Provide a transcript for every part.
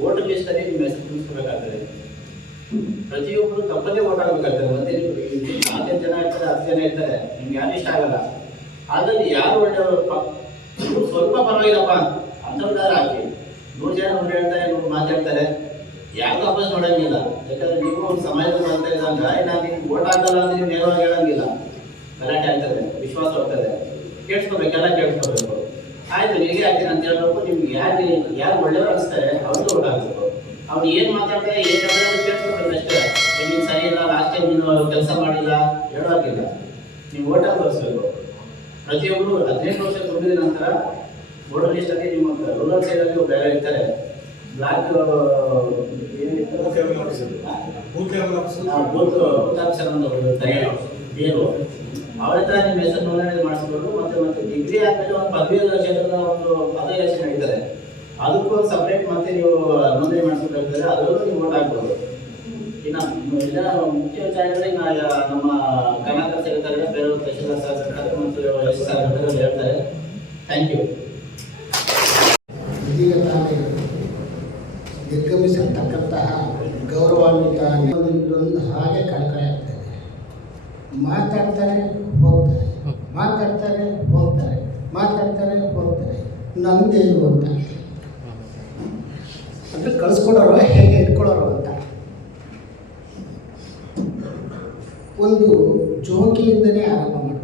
Voter ಚೇಸ್ತಾನೆ ನಿಮ್ಮ ಹೆಸರು ತುಂಬಿಸ್ಕೋಬೇಕಾಗ್ತದೆ ಪ್ರತಿಯೊಬ್ಬರು ತಪ್ಪದೇ ಓಟ್ ಆಗಬೇಕಾಗ್ತದೆ ಈ ನಾಲ್ಕೈದು ಜನ ಇರ್ತಾರೆ, ಹತ್ತು ಜನ ಇರ್ತಾರೆ, ನಿಮ್ಗೆ ಯಾರು ಇಷ್ಟ ಆಗಲ್ಲ. ಅದರಲ್ಲಿ ಯಾರು ಒಳ್ಳೆಯವರಪ್ಪ ಇವ್ರು ಸ್ವಲ್ಪ ಪರವಾಗಿಲ್ಲಪ್ಪ. ಅಂತವ್ರು ಹಾಕಿ ನೂರು ಜನ ಹೇಳ್ತಾರೆ, ನೂರು ಮಾತಾಡ್ತಾರೆ. ಯಾರು ಅಭ್ಯಾಸ ನೋಡಂಗಿಲ್ಲ ಯಾಕಂದ್ರೆ ನೀವು ಒಂದು ಸಮಾಜದಲ್ಲಿ ಬರ್ತಾ ಇದ್ದಂಗ ನಾನು ನಿಮ್ಗೆ ಓಟ್ ಆಗಲ್ಲ ಅಂದ್ರೆ ನೀವು ನೇರವಾಗಿ ಹೇಳಂಗಿಲ್ಲ. ಗಲಾಟೆ ಆಗ್ತದೆ, ವಿಶ್ವಾಸ ಹೋಗ್ತದೆ. ಕೇಳಿಸ್ಕೋಬೇಕೆಲ್ಲ ಕೇಳಿಸ್ಕೋಬೇಕು. ಆಯ್ತು ಹೇಗೆ ಆಗ್ತೀನಿ ಅಂತ ಹೇಳಬೇಕು ನಿಮ್ಗೆ ಯಾರು ಯಾರು ಒಳ್ಳೆಯವ್ರು ಅನಿಸ್ತಾರೆ ಅವ್ರಿಗೆ ಓಟ್ ಹಾಕ್ಬೇಕು ಅವ್ನು ಏನು ಮಾತಾಡ್ತಾರೆ ಏನು ಕೇಳಿಸ್ಕೋಬೇಕು ಅಷ್ಟೇ. ನೀನು ಸರಿ ಇಲ್ಲ ಲಾಸ್ಟ್ ಟೈಮ್ ನೀನು ಕೆಲಸ ಮಾಡಿಲ್ಲ ಹೇಳೋಕ್ಕಿಲ್ಲ ನೀವು ಓಟ್ ಹಾಕಿ ತೋರಿಸ್ಬೇಕು. ಪ್ರತಿಯೊಬ್ಬರು ಹದಿನೆಂಟು ವರ್ಷ ತುಂಬಿದ ನಂತರ ವೋಟರ್ ಲಿಸ್ಟಲ್ಲಿ ನಿಮ್ಮ ರೂರಲ್ ಸೈಡಲ್ಲಿ ಯಾರೋ ಇರ್ತಾರೆ. ಬ್ಲಾಕ್ ಬೂತ್ ಆಫೀಸರ್ ಅಂತ ಅವ್ರ ಹತ್ರ ನಿಮ್ಮ ಹೆಸರು ನೋಂದಣಿ ಮಾಡಿಸ್ಕೊಂಡು ಮತ್ತೆ ಮತ್ತೆ ಡಿಗ್ರಿ ಆದ್ಮೇಲೆ ಒಂದು ಪದವಿಯ ಕ್ಷೇತ್ರದ ಒಂದು ಮತ ಯೋಚನೆ ಇದ್ದಾರೆ ಅದಕ್ಕೂ ಒಂದು ಸಪ್ರೇಟ್ ಮತ್ತೆ ನೀವು ನೋಂದಣಿ ಮಾಡಿಸ್ಬೇಕಾಗ್ತದೆ, ಅದರಲ್ಲೂ ನೀವು ವೋಟ್ ಹಾಕ್ಬೋದು. ಇನ್ನು ಇದರ ಮುಖ್ಯ ವಿಚಾರ ಅಂದರೆ ನಮ್ಮ ಕರ್ನಾಟಕ ಸರ್ಕಾರ ಬೇರೆ ತಹಶೀಲ್ದಾರ್ ಸರ್ಕಾರ ಮತ್ತು ಹೇಳ್ತಾರೆ. ಥ್ಯಾಂಕ್ ಯು ಇದೀಗ ತಾನೇ ನಿರ್ಗಮಿಸಿರ್ತಕ್ಕಂತಹ ಗೌರವಾನ್ವಿತ ಒಂದು ಹಾಗೆ ಕಳಕಳಿ ಆಗ್ತದೆ ಮಾತಾಡ್ತಾರೆ ಹೋಗ್ತಾರೆ ಮಾತಾಡ್ತಾರೆ ಹೋಗ್ತಾರೆ ಮಾತಾಡ್ತಾರೆ ಹೋಗ್ತಾರೆ ನಂದೇನು ಅಂತ ಅಂದರೆ ಕಳಿಸ್ಕೊಡೋರು ಹೇಗೆ ಇಟ್ಕೊಳ್ಳೋರು ಅಂತ. ಒಂದು ಜೋಕಿಯಿಂದನೇ ಆರಂಭ ಮಾಡಿ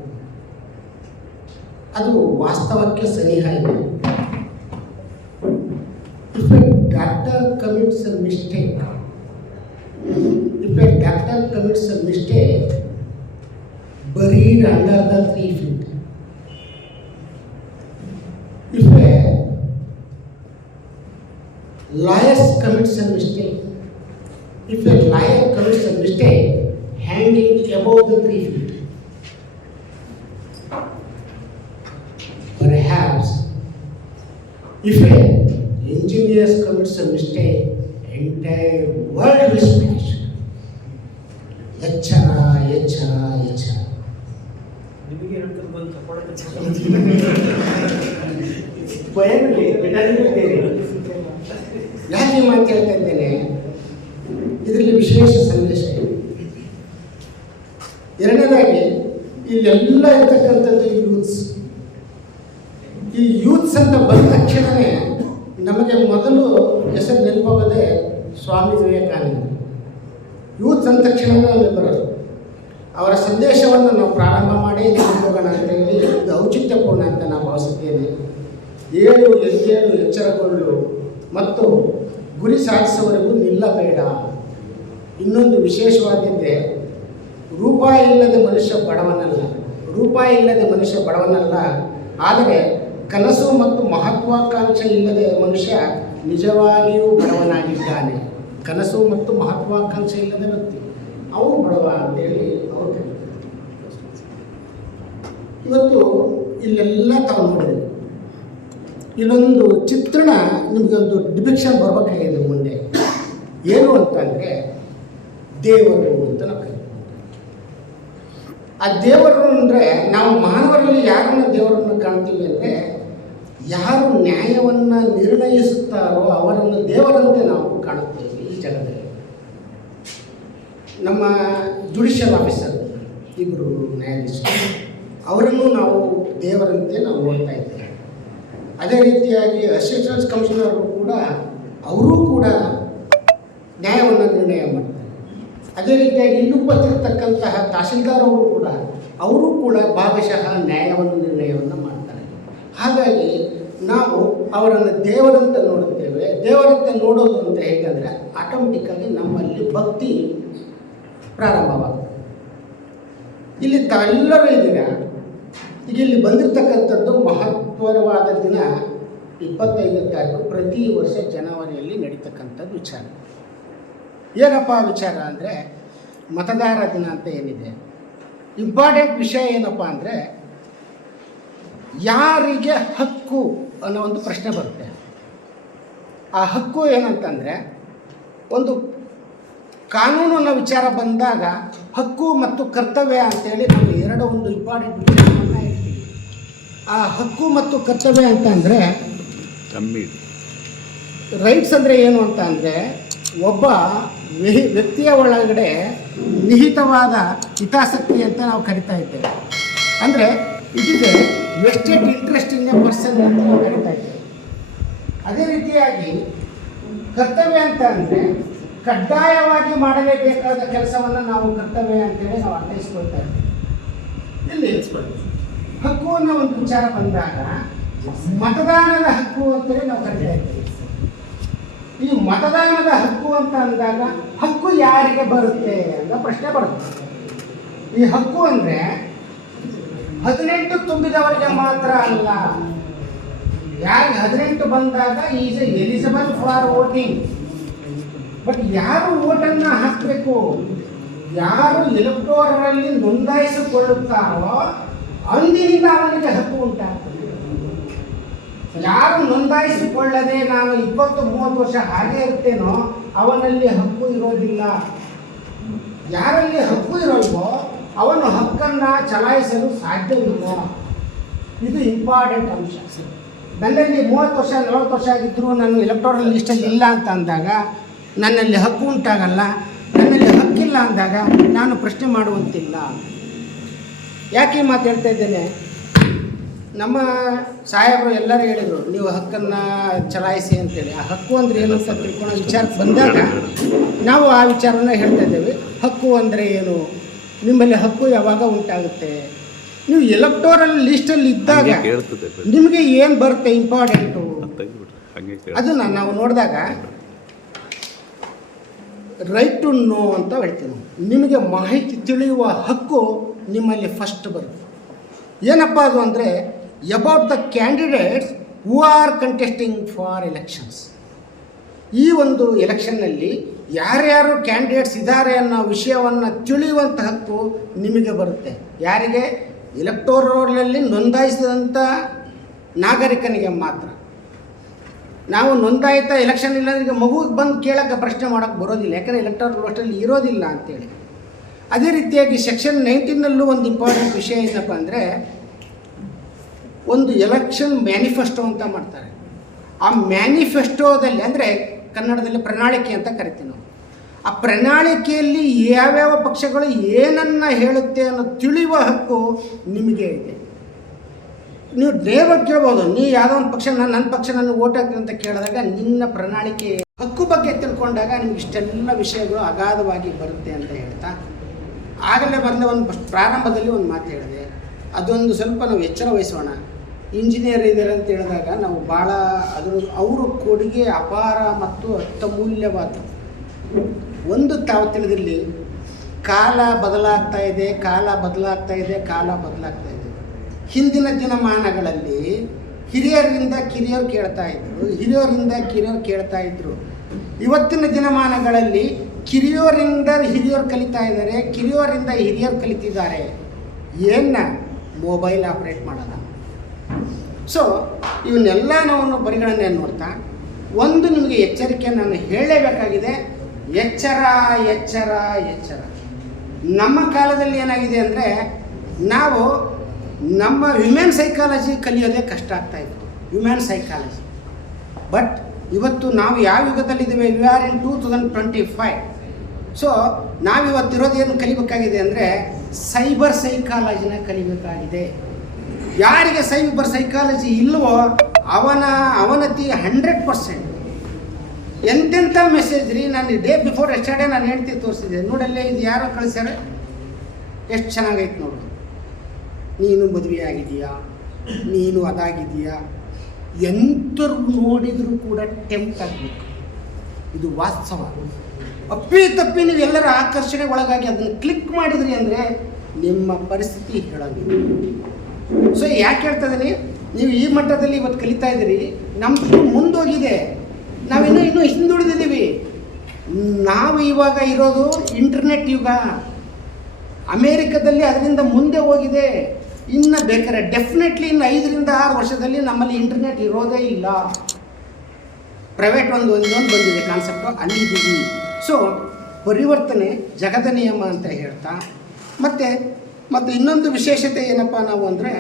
ಅದು ವಾಸ್ತವಕ್ಕೆ ಸನಿಹ ಇದೆ. If a doctor commits mistake if a doctor commits mistake buried under the lawyer commits a mistake, if a liar commits a mistake hanging above the three feet, perhaps if a engineer commits a mistake, entire world will smash. ಎಚ್ಚರ ಎಚ್ಚರ ಎಚ್ಚರ ನಿಮಗೆ ಹೇಳ್ತಾರೆ ಬಂದು ಭಯವಿರಲಿ, ಬಿಡಲಿದ್ದೇನೆ. ಯಾಕೆ ಈ ಮಾತು ಹೇಳ್ತಾ ಇದ್ದೇನೆ? ಇದರಲ್ಲಿ ವಿಶೇಷ ಸಂದೇಶ ಇದೆ. ಎರಡನೇದಾಗಿ ಇಲ್ಲೆಲ್ಲ ಇರ್ತಕ್ಕಂಥದ್ದು ಯೂತ್ಸ್ ಈ ಯೂತ್ಸ್ ಅಂತ ಬಂದ ತಕ್ಷಣವೇ ನಮಗೆ ಮೊದಲು ಹೆಸರು ನೆನಪಾಗದೆ ಸ್ವಾಮಿ ವಿವೇಕಾನಂದ. ಯೂತ್ಸ್ ಅಂದ ತಕ್ಷಣವೇ ನಮಗೆ ಬರೋದು. ಅವರ ಸಂದೇಶವನ್ನು ನಾವು ಪ್ರಾರಂಭ ಮಾಡಿ ಹೋಗೋಣ ಅಂತ ಹೇಳಿ, ಇದು ಔಚಿತ್ಯಪೂರ್ಣ ಅಂತ ನಾನು ಭಾವಿಸುತ್ತೇನೆ ಏಳು ಎದ್ದೇಳು ಎಚ್ಚರಗೊಳ್ಳು. ಮತ್ತು ಗುರಿ ಸಾಧಿಸುವವರೆಗೂ ನಿಲ್ಲಬೇಡ. ಇನ್ನೊಂದು ವಿಶೇಷವಾಗಿದೆ ರೂಪಾಯಿ ಇಲ್ಲದ ಮನುಷ್ಯ ಬಡವನಲ್ಲ. ರೂಪಾಯಿ ಇಲ್ಲದ ಮನುಷ್ಯ ಬಡವನಲ್ಲ. ಆದರೆ ಕನಸು ಮತ್ತು ಮಹತ್ವಾಕಾಂಕ್ಷೆ ಇಲ್ಲದೆ ಮನುಷ್ಯ ನಿಜವಾಗಿಯೂ ಬಡವನಾಗಿದ್ದಾನೆ. ಕನಸು ಮತ್ತು ಮಹತ್ವಾಕಾಂಕ್ಷೆ ಇಲ್ಲದ ವ್ಯಕ್ತಿ. ಅವನು ಬಡವ ಅಂತೇಳಿ ಅವರು. ಇವತ್ತು ಇಲ್ಲೆಲ್ಲ ತಾವು ನೋಡಿದೆ ಇಲ್ಲೊಂದು ಚಿತ್ರಣ ನಿಮಗೆ ಒಂದು ಡಿಪಿಕ್ಷನ್ ಬರಬೇಕಾಗಿದೆ ಮುಂದೆ. ಏನು ಅಂತಂದರೆ ದೇವರು ಅಂತ ನಾವು ಆ ದೇವರು ಅಂದರೆ ನಾವು ಮಾನವರಲ್ಲಿ ಯಾರನ್ನು ದೇವರನ್ನು ಕಾಣ್ತೀವಿ ಅಂದರೆ ಯಾರು ನ್ಯಾಯವನ್ನು ನಿರ್ಣಯಿಸುತ್ತಾರೋ ಅವರನ್ನು ದೇವರಂತೆ ನಾವು ಕಾಣುತ್ತೇವೆ ಈ ಜಗತ್ತಲ್ಲಿ. ನಮ್ಮ ಜುಡಿಷಿಯಲ್ ಆಫೀಸರ್ ಇಬ್ಬರು ನ್ಯಾಯಾಧೀಶರು, ಅವರನ್ನು ನಾವು ದೇವರಂತೆ ನಾವು ನೋಡ್ತಾ ಇದ್ದೇವೆ. ಅದೇ ರೀತಿಯಾಗಿ ಅಸಿಸ್ಟೆನ್ಸ್ ಕಮಿಷನರ್ ಕೂಡ, ಅವರೂ ಕೂಡ ನ್ಯಾಯವನ್ನು ನಿರ್ಣಯ ಮಾಡ್ತಾರೆ. ಅದೇ ರೀತಿಯಾಗಿ ಇಲ್ಲಿ ಬಂದಿರತಕ್ಕಂತಹ ತಹಶೀಲ್ದಾರ್ ಅವರು ಕೂಡ ಅವರು ಕೂಡ ಭಾಗಶಃ ನ್ಯಾಯವನ್ನು ನಿರ್ಣಯವನ್ನು ಮಾಡ್ತಾರೆ. ಹಾಗಾಗಿ ನಾವು ಅವರನ್ನು ದೇವರಂತ ನೋಡುತ್ತೇವೆ. ದೇವರಂತೆ ನೋಡೋದು ಅಂತ ಹೇಗಂದರೆ ಆಟೋಮೆಟಿಕ್ಕಾಗಿ ನಮ್ಮಲ್ಲಿ ಭಕ್ತಿ ಪ್ರಾರಂಭವಾಗುತ್ತೆ ಇಲ್ಲಿ ತಾವೆಲ್ಲರೂ ಇದ್ದೀರಾ? ಈಗ ಇಲ್ಲಿ ಬಂದಿರತಕ್ಕಂಥದ್ದು ಮಹತ್ವರವಾದ ದಿನ ಇಪ್ಪತ್ತೈದನೇ ತಾರೀಕು. ಪ್ರತಿ ವರ್ಷ ಜನವರಿಯಲ್ಲಿ ನಡೀತಕ್ಕಂಥದ್ದು ವಿಚಾರ. ಏನಪ್ಪ ವಿಚಾರ ಅಂದರೆ ಮತದಾರ ದಿನ ಅಂತ ಏನಿದೆ? ಇಂಪಾರ್ಟೆಂಟ್ ವಿಷಯ ಏನಪ್ಪ ಅಂದರೆ ಯಾರಿಗೆ ಹಕ್ಕು ಅನ್ನೋ ಒಂದು ಪ್ರಶ್ನೆ ಬರುತ್ತೆ. ಆ ಹಕ್ಕು ಏನಂತಂದರೆ ಒಂದು ಕಾನೂನು ವಿಚಾರ ಬಂದಾಗ ಹಕ್ಕು ಮತ್ತು ಕರ್ತವ್ಯ ಅಂತೇಳಿ ನಾವು ಎರಡು ಒಂದು ಇಂಪಾರ್ಟೆಂಟ್ ವಿಚಾರವನ್ನು ಆ ಹಕ್ಕು ಮತ್ತು ಕರ್ತವ್ಯ ಅಂತ ಅಂದರೆ ರೈಟ್ಸ್ ಅಂದರೆ ಏನು ಅಂತ ಅಂದರೆ ಒಬ್ಬ ವ್ಯಕ್ತಿಯ ಒಳಗಡೆ ನಿಹಿತವಾದ ಹಿತಾಸಕ್ತಿ ಅಂತ ನಾವು ಕರಿತಾ ಇದ್ದೇವೆ. ಅಂದರೆ it is a vested interest in a person ಅಂತ ನಾವು ಕರಿತಾ ಇದ್ದೇವೆ. ಅದೇ ರೀತಿಯಾಗಿ ಕರ್ತವ್ಯ ಅಂತ ಅಂದರೆ ಕಡ್ಡಾಯವಾಗಿ ಮಾಡಲೇಬೇಕಾದ ಕೆಲಸವನ್ನು ನಾವು ಕರ್ತವ್ಯ ಅಂತೇಳಿ ನಾವು ಅರ್ಥೈಸ್ಕೊಳ್ತಾ ಇದ್ದೀವಿ ಇಲ್ಲಿ ಹಕ್ಕು ಅನ್ನೋ ಒಂದು ವಿಚಾರ ಬಂದಾಗ ಮತದಾನದ ಹಕ್ಕು ಅಂತೇಳಿ ನಾವು ಕರಿತಾ ಇದ್ದೀವಿ ಈ ಮತದಾನದ ಹಕ್ಕು ಅಂತ ಅಂದಾಗ ಹಕ್ಕು ಯಾರಿಗೆ ಬರುತ್ತೆ ಅಂತ ಪ್ರಶ್ನೆ ಬರುತ್ತೆ. ಈ ಹಕ್ಕು ಅಂದ್ರೆ ಹದಿನೆಂಟು ತುಂಬಿದವರಿಗೆ ಮಾತ್ರ ಅಲ್ಲ ಯಾರಿಗೆ ಹದಿನೆಂಟು ಬಂದಾಗ is eligible for voting. But ಯಾರು ಓಟನ್ನ ಹಾಕಬೇಕು? ಯಾರು ಎಲೆಕ್ಟೋರಲ್ಲಿ ನೋಂದಾಯಿಸಿಕೊಳ್ಳುತ್ತಾರೋ, ಅಂದಿನಿಂದ ಅವನಿಗೆ ಹಕ್ಕು ಉಂಟಾಗ್ತದೆ. ಯಾರು ನೋಂದಾಯಿಸಿಕೊಳ್ಳದೆ ನಾನು ಇಪ್ಪತ್ತು ಮೂವತ್ತು ವರ್ಷ ಹಾಗೆ ಇರ್ತೇನೋ, ಅವನಲ್ಲಿ ಹಕ್ಕು ಇರೋದಿಲ್ಲ. ಯಾರಲ್ಲಿ ಹಕ್ಕು ಇರೋಲ್ವೋ, ಅವನು ಹಕ್ಕನ್ನ ಚಲಾಯಿಸಲು ಸಾಧ್ಯವಿಲ್ಲ ಇದು ಇಂಪಾರ್ಟೆಂಟ್ ಅಂಶ. ನನ್ನಲ್ಲಿ ಮೂವತ್ತು ವರ್ಷ, ನಲವತ್ತು ವರ್ಷ ಆಗಿದ್ದರೂ ನಾನು ಎಲೆಕ್ಟ್ರಾನಿಕ್ ಲಿಸ್ಟಲ್ಲಿ ಇಲ್ಲ ಅಂತ ಅಂದಾಗ ನನ್ನಲ್ಲಿ ಹಕ್ಕು ಉಂಟಾಗಲ್ಲ ನನ್ನಲ್ಲಿ ಹಕ್ಕಿಲ್ಲ ಅಂದಾಗ ನಾನು ಪ್ರಶ್ನೆ ಮಾಡುವಂತಿಲ್ಲ. ಯಾಕೆ ಈ ಮಾತು ಹೇಳ್ತಾ ಇದ್ದೇನೆ? ನಮ್ಮ ಸಾಹೇಬರು ಎಲ್ಲರೂ ಹೇಳಿದರು ನೀವು ಹಕ್ಕನ್ನು ಚಲಾಯಿಸಿ ಅಂತೇಳಿ. ಆ ಹಕ್ಕು ಅಂದರೆ ಏನು ಅಂತ ತಿಳ್ಕೊಳ್ಳೋ ವಿಚಾರಕ್ಕೆ ಬಂದಾಗ ನಾವು ಆ ವಿಚಾರನ ಹೇಳ್ತಾ ಇದ್ದೇವೆ. ಹಕ್ಕು ಅಂದರೆ ಏನು? ನಿಮ್ಮಲ್ಲಿ ಹಕ್ಕು ಯಾವಾಗ ಉಂಟಾಗುತ್ತೆ? ನೀವು ಎಲೆಕ್ಟೋರಲ್ ಲಿಸ್ಟಲ್ಲಿ ಇದ್ದಾಗ. ನಿಮಗೆ ಏನು ಬರುತ್ತೆ ಇಂಪಾರ್ಟೆಂಟು. ಅದನ್ನು ನಾವು ನೋಡಿದಾಗ ರೈಟ್ ಟು ನೋ ಅಂತ ಹೇಳ್ತೀವಿ. ನಿಮಗೆ ಮಾಹಿತಿ ತಿಳಿಯುವ ಹಕ್ಕು ನಿಮ್ಮಲ್ಲಿ ಫಸ್ಟ್ ಬರುತ್ತೆ. ಏನಪ್ಪ ಅದು ಅಂದರೆ about the candidates who are contesting for elections ಈ ಒಂದು ಎಲೆಕ್ಷನ್ನಲ್ಲಿ ಯಾರ್ಯಾರು ಕ್ಯಾಂಡಿಡೇಟ್ಸ್ ಇದ್ದಾರೆ ಅನ್ನೋ ವಿಷಯವನ್ನು ತಿಳಿಯುವಂಥ ಹಕ್ಕು ನಿಮಗೆ ಬರುತ್ತೆ. ಯಾರಿಗೆ? ಎಲೆಕ್ಟೋರಲ್ಲಿ ನೋಂದಾಯಿಸಿದಂಥ ನಾಗರಿಕನಿಗೆ ಮಾತ್ರ. ನಾವು ನೋಂದಾಯಿತ ಎಲೆಕ್ಷನ್ ಇಲ್ಲಂದ್ರೆ ಮಗುವಿಗೆ ಬಂದು ಕೇಳೋಕ್ಕೆ ಪ್ರಶ್ನೆ ಮಾಡೋಕ್ಕೆ ಬರೋದಿಲ್ಲ. ಯಾಕಂದರೆ ಎಲೆಕ್ಟ್ರಲ್ ರೋಸ್ಟಲ್ಲಿ ಇರೋದಿಲ್ಲ ಅಂತೇಳಿ. ಅದೇ ರೀತಿಯಾಗಿ ಸೆಕ್ಷನ್ ನೈನ್ಟೀನಲ್ಲೂ ಒಂದು ಇಂಪಾರ್ಟೆಂಟ್ ವಿಷಯ ಏನಪ್ಪ ಅಂದರೆ ಒಂದು ಎಲೆಕ್ಷನ್ ಮ್ಯಾನಿಫೆಸ್ಟೋ ಅಂತ ಮಾಡ್ತಾರೆ. ಆ ಮ್ಯಾನಿಫೆಸ್ಟೋದಲ್ಲಿ ಅಂದರೆ ಕನ್ನಡದಲ್ಲಿ ಪ್ರಣಾಳಿಕೆ ಅಂತ ಕರಿತೀವಿ ನಾವು. ಆ ಪ್ರಣಾಳಿಕೆಯಲ್ಲಿ ಯಾವ್ಯಾವ ಪಕ್ಷಗಳು ಏನನ್ನು ಹೇಳುತ್ತೆ ಅನ್ನೋ ತಿಳಿಯುವ ಹಕ್ಕು ನಿಮಗೆ ಇದೆ. ನೀವು ನೇರವಾಗಿ ಕೇಳ್ಬೋದು. ನೀ ಯಾವುದೋ ಒಂದು ಪಕ್ಷ, ನಾನು ನನ್ನ ಪಕ್ಷ ನನ್ನ ಓಟ್ ಹಾಕ್ತೀನಿ ಅಂತ ಕೇಳಿದಾಗ ನಿನ್ನ ಪ್ರಣಾಳಿಕೆ, ಹಕ್ಕು ಬಗ್ಗೆ ತಿಳ್ಕೊಂಡಾಗ ನಿಮ್ಗೆ ಇಷ್ಟೆಲ್ಲ ವಿಷಯಗಳು ಅಗಾಧವಾಗಿ ಬರುತ್ತೆ ಅಂತ ಹೇಳ್ತಾ, ಆಗಲೇ ಬಂದ ಒಂದು ಪ್ರಾರಂಭದಲ್ಲಿ ಒಂದು ಮಾತು ಹೇಳಿದೆ. ಅದೊಂದು ಸ್ವಲ್ಪ ನಾವು ಎಚ್ಚರ ವಹಿಸೋಣ. ಇಂಜಿನಿಯರ್ ಇದ್ದಾರೆ ಅಂತ ಹೇಳಿದಾಗ ನಾವು ಭಾಳ ಅದ್ರ ಅವರು ಕೊಡುಗೆ ಅಪಾರ ಮತ್ತು ಅತ್ಯಮೂಲ್ಯವಾದ. ಒಂದು ತಾವು ತಿಳಿದಿರಲಿ, ಕಾಲ ಬದಲಾಗ್ತಾ ಇದೆ, ಕಾಲ ಬದಲಾಗ್ತಾ ಇದೆ, ಕಾಲ ಬದಲಾಗ್ತಾ ಇದೆ. ಹಿಂದಿನ ದಿನಮಾನಗಳಲ್ಲಿ ಹಿರಿಯರಿಂದ ಕಿರಿಯರು ಕೇಳ್ತಾ ಇದ್ರು, ಹಿರಿಯರಿಂದ ಕಿರಿಯರು ಕೇಳ್ತಾ ಇದ್ರು. ಇವತ್ತಿನ ದಿನಮಾನಗಳಲ್ಲಿ ಕಿರಿಯೋರಿಂದ ಹಿರಿಯರು ಕಲಿತಾ ಇದ್ದಾರೆ, ಕಿರಿಯೋರಿಂದ ಹಿರಿಯರು ಕಲಿತಿದ್ದಾರೆ. ಏನ ಮೊಬೈಲ್ ಆಪ್ರೇಟ್ ಮಾಡೋಣ ಸೊ ಇವನ್ನೆಲ್ಲ ನಾವು ಪರಿಗಣನೆ ನೋಡ್ತಾ, ಒಂದು ನಿಮಗೆ ಎಚ್ಚರಿಕೆ ನಾನು ಹೇಳಲೇಬೇಕಾಗಿದೆ, ಎಚ್ಚರ ಎಚ್ಚರ ಎಚ್ಚರ. ನಮ್ಮ ಕಾಲದಲ್ಲಿ ಏನಾಗಿದೆ ಅಂದರೆ, ನಾವು ನಮ್ಮ ಹ್ಯೂಮನ್ ಸೈಕಾಲಜಿ ಕಲಿಯೋದೇ ಕಷ್ಟ ಆಗ್ತಾ ಇತ್ತು. ಹ್ಯೂಮನ್ ಸೈಕಾಲಜಿ ಬಟ್ ಇವತ್ತು ನಾವು ಯಾವ ಯುಗದಲ್ಲಿದ್ದೇವೆ we are in two thousand twenty five so ಏನು ಕಲಿಬೇಕಾಗಿದೆ ಅಂದರೆ ಸೈಬರ್ ಸೈಕಾಲಜಿನ ಕಲಿಬೇಕಾಗಿದೆ. ಯಾರಿಗೆ ಸೈಬರ್ ಸೈಕಾಲಜಿ ಇಲ್ಲವೋ ಅವನ ಅವನತಿ ಹಂಡ್ರೆಡ್ ಪರ್ಸೆಂಟ್ ಎಂತೆಂಥ ಮೆಸೇಜ್ ರೀ ನಾನು ಡೇ ಬಿಫೋರ್ ಎಸ್ಟರ್ಡೇ ನಾನು ಹೇಳ್ತಿ ತೋರಿಸಿದೆ ನೋಡಲ್ಲೇ ಇದು ಯಾರೋ ಕಳಿಸ್ಯಾರ? ಎಷ್ಟು ಚೆನ್ನಾಗೈತೆ ನೋಡು. ನೀನು ಮದುವೆ ಆಗಿದೆಯಾ ನೀನು ಅದಾಗಿದೆಯಾ ಎಂಥರು ನೋಡಿದರೂ ಕೂಡ ಟೆಂಪ್ಟ್ ಆಗಬೇಕು. ಇದು ವಾಸ್ತವ. ಅಪ್ಪಿ ತಪ್ಪಿ ನೀವು ಎಲ್ಲರ ಆಕರ್ಷಣೆ ಒಳಗಾಗಿ ಅದನ್ನು ಕ್ಲಿಕ್ ಮಾಡಿದ್ರಿ ಅಂದರೆ ನಿಮ್ಮ ಪರಿಸ್ಥಿತಿ ಹೇಳೋದು ಸೊ ಯಾಕೆ ಹೇಳ್ತಾ ಇದ್ದೀನಿ? ನೀವು ಈ ಮಟ್ಟದಲ್ಲಿ ಇವತ್ತು ಕಲಿತಾ ಇದ್ದೀರಿ. ನಮ್ಮದು ಮುಂದೋಗಿದೆ. ನಾವಿನ್ನೂ ಇನ್ನೂ ಹಿಂದುಳಿದಿದ್ದೀವಿ. ನಾವು ಇವಾಗ ಇರೋದು ಇಂಟರ್ನೆಟ್ ಯುಗ. ಅಮೇರಿಕದಲ್ಲಿ ಅದರಿಂದ ಮುಂದೆ ಹೋಗಿದೆ. ಇನ್ನು ಬೇಕಾದ್ರೆ ಡೆಫಿನೆಟ್ಲಿ ಇನ್ನು ಐದರಿಂದ ಆರು ವರ್ಷದಲ್ಲಿ ನಮ್ಮಲ್ಲಿ ಇಂಟರ್ನೆಟ್ ಇರೋದೇ ಇಲ್ಲ. ಪ್ರೈವೇಟ್ ಒಂದು ಒಂದೊಂದು ಬಂದಿದೆ ಕಾನ್ಸೆಪ್ಟು ಅಲ್ಲಿದ್ದೀವಿ ಸೊ ಪರಿವರ್ತನೆ ಜಗದ ನಿಯಮ ಅಂತ ಹೇಳ್ತಾ, ಮತ್ತು ಮತ್ತು ಇನ್ನೊಂದು ವಿಶೇಷತೆ ಏನಪ್ಪ ನಾವು ಅಂದರೆ,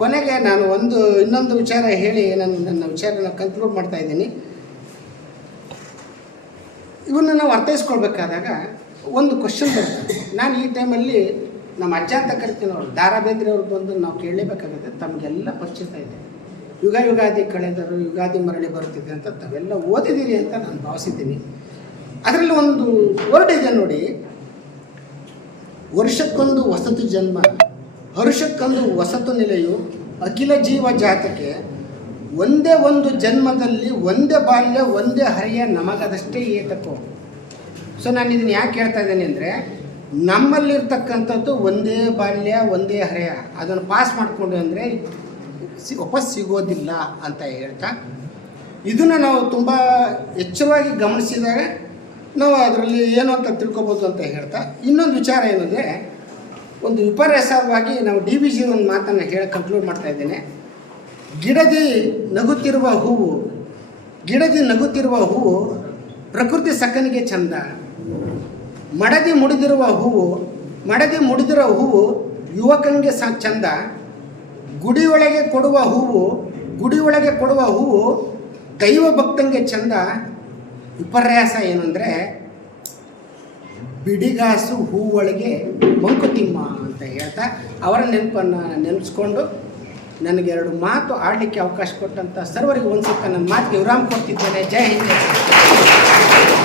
ಕೊನೆಗೆ ನಾನು ಒಂದು, ಇನ್ನೊಂದು ವಿಚಾರ ಹೇಳಿ ನಾನು ನನ್ನ ವಿಚಾರನ ಕನ್ಕ್ಲೂಡ್ ಮಾಡ್ತಾ ಇದ್ದೀನಿ. ಇವನ್ನ ನಾವು ಅರ್ಥೈಸ್ಕೊಳ್ಬೇಕಾದಾಗ ಒಂದು ಕ್ವಶನ್ ಬರ್ತದೆ ನಾನು ಈ ಟೈಮಲ್ಲಿ ನಮ್ಮ ಅಜ್ಜ ಅಂತ ಕರಿತೀನಿ ಅವರು. ದಾರಾ ಬೇಂದ್ರೆ ಅವ್ರು ಬಂದು ನಾವು ಕೇಳಲೇಬೇಕಾಗುತ್ತೆ. ತಮಗೆಲ್ಲ ಪರಿಚಿತ ಇದೆ. ಯುಗ ಯುಗಾದಿ ಕಳೆದರು ಯುಗಾದಿ ಮರಳಿ ಬರುತ್ತಿದೆ ಅಂತ ತಾವೆಲ್ಲ ಓದಿದ್ದೀರಿ ಅಂತ ನಾನು ಭಾವಿಸಿದ್ದೀನಿ. ಅದರಲ್ಲಿ ಒಂದು ವರ್ಡ್ ಇದೆ ನೋಡಿ. ವರ್ಷಕ್ಕೊಂದು ವಸತು ಜನ್ಮ, ಹರುಷಕ್ಕೊಂದು ವಸತು ನೆಲೆಯು ಅಖಿಲ ಜೀವ ಜಾತಕ್ಕೆ ಒಂದೇ ಒಂದು ಜನ್ಮದಲ್ಲಿ ಒಂದೇ ಬಾಲ್ಯ, ಒಂದೇ ಹರಿಯ ನಮಗದಷ್ಟೇ ಏತಕ್ಕೋ. ಸೊ ನಾನು ಇದನ್ನು ಯಾಕೆ ಹೇಳ್ತಾ ಇದ್ದೇನೆ ಅಂದರೆ ನಮ್ಮಲ್ಲಿರ್ತಕ್ಕಂಥದ್ದು ಒಂದೇ ಬಾಲ್ಯ, ಒಂದೇ ಹರೆಯ ಅದನ್ನು ಪಾಸ್ ಮಾಡಿಕೊಂಡು ಅಂದರೆ ಸಿ, ವಾಪಸ್ ಸಿಗೋದಿಲ್ಲ ಅಂತ ಹೇಳ್ತಾ. ಇದನ್ನು ನಾವು ತುಂಬ ಎಚ್ಚರವಾಗಿ ಗಮನಿಸಿದಾಗ ನಾವು ಅದರಲ್ಲಿ ಏನು ಅಂತ ತಿಳ್ಕೊಬೋದು ಅಂತ ಹೇಳ್ತಾ. ಇನ್ನೊಂದು ವಿಚಾರ ಏನಂದರೆ, ಒಂದು ವಿಪರ್ಯಾಸವಾಗಿ ನಾವು ಡಿ ಬಿ ಜಿ ಒಂದು ಮಾತನ್ನು ಹೇಳಿ ಕಂಕ್ಲೂಡ್ ಮಾಡ್ತಾ ಇದ್ದೇನೆ. ಗಿಡದಿ ನಗುತ್ತಿರುವ ಹೂವು, ಗಿಡದಿ ನಗುತ್ತಿರುವ ಹೂವು ಪ್ರಕೃತಿ ಸಕ್ಕನಿಗೆ ಚಂದ. ಮಡದಿ ಮುಡಿದಿರುವ ಹೂವು, ಮಡದಿ ಮುಡಿದಿರುವ ಹೂವು ಯುವಕನಿಗೆ ಸ ಚಂದ. ಗುಡಿಯೊಳಗೆ ಕೊಡುವ ಹೂವು ಗುಡಿಯೊಳಗೆ ಕೊಡುವ ಹೂವು ದೈವ ಭಕ್ತಂಗೆ ಚಂದ. ವಿಪರ್ಯಾಸ ಏನಂದರೆ ಅಂದರೆ ಬಿಡಿಗಾಸು ಹೂವೊಳಗೆ ಮಂಕುತಿಮ್ಮ ಅಂತ ಹೇಳ್ತಾ ಅವರ ನೆನಪನ್ನು ನೆನೆಸ್ಕೊಂಡು ನನಗೆ ಎರಡು ಮಾತು ಆಡಲಿಕ್ಕೆ ಅವಕಾಶ ಕೊಟ್ಟಂಥ ಸರ್ವರಿಗೆ ಒಂದು ನನ್ನ ಮಾತಿಗೆ ವಿರಾಮ ಕೊಡ್ತಿದ್ದೇನೆ. ಜೈ ಹಿಂದ್.